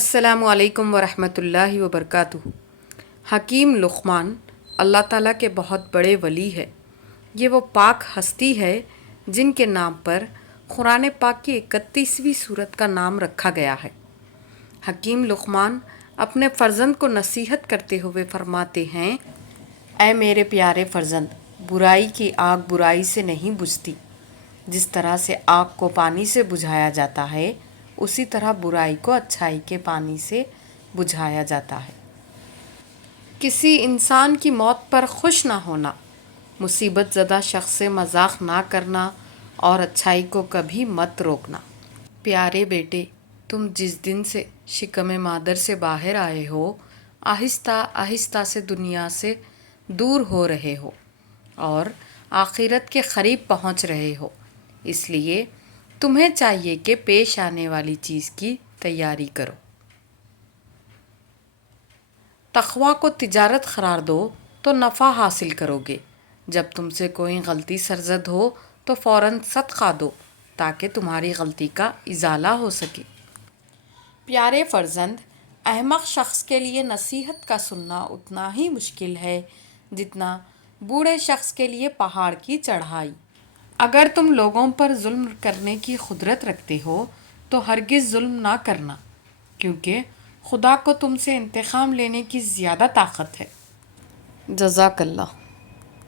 السلام علیکم ورحمۃ اللہ وبرکاتہ۔ حکیم لقمان اللہ تعالیٰ کے بہت بڑے ولی ہے۔ یہ وہ پاک ہستی ہے جن کے نام پر قرآن پاک کی 31ویں سورت کا نام رکھا گیا ہے۔ حکیم لقمان اپنے فرزند کو نصیحت کرتے ہوئے فرماتے ہیں، اے میرے پیارے فرزند، برائی کی آگ برائی سے نہیں بجھتی۔ جس طرح سے آگ کو پانی سے بجھایا جاتا ہے، اسی طرح برائی کو اچھائی کے پانی سے بجھایا جاتا ہے۔ کسی انسان کی موت پر خوش نہ ہونا، مصیبت زدہ شخص سے مذاق نہ کرنا اور اچھائی کو کبھی مت روکنا۔ پیارے بیٹے، تم جس دن سے شکم مادر سے باہر آئے ہو، آہستہ آہستہ سے دنیا سے دور ہو رہے ہو اور آخرت کے قریب پہنچ رہے ہو۔ اس لیے تمہیں چاہیے کہ پیش آنے والی چیز کی تیاری کرو۔ تقویٰ کو تجارت قرار دو تو نفع حاصل کرو گے۔ جب تم سے کوئی غلطی سرزد ہو تو فوراً صدقہ دو تاکہ تمہاری غلطی کا ازالہ ہو سکے۔ پیارے فرزند، احمق شخص کے لیے نصیحت کا سننا اتنا ہی مشکل ہے جتنا بوڑھے شخص کے لیے پہاڑ کی چڑھائی۔ اگر تم لوگوں پر ظلم کرنے کی قدرت رکھتے ہو تو ہرگز ظلم نہ کرنا، کیونکہ خدا کو تم سے انتقام لینے کی زیادہ طاقت ہے۔ جزاک اللہ۔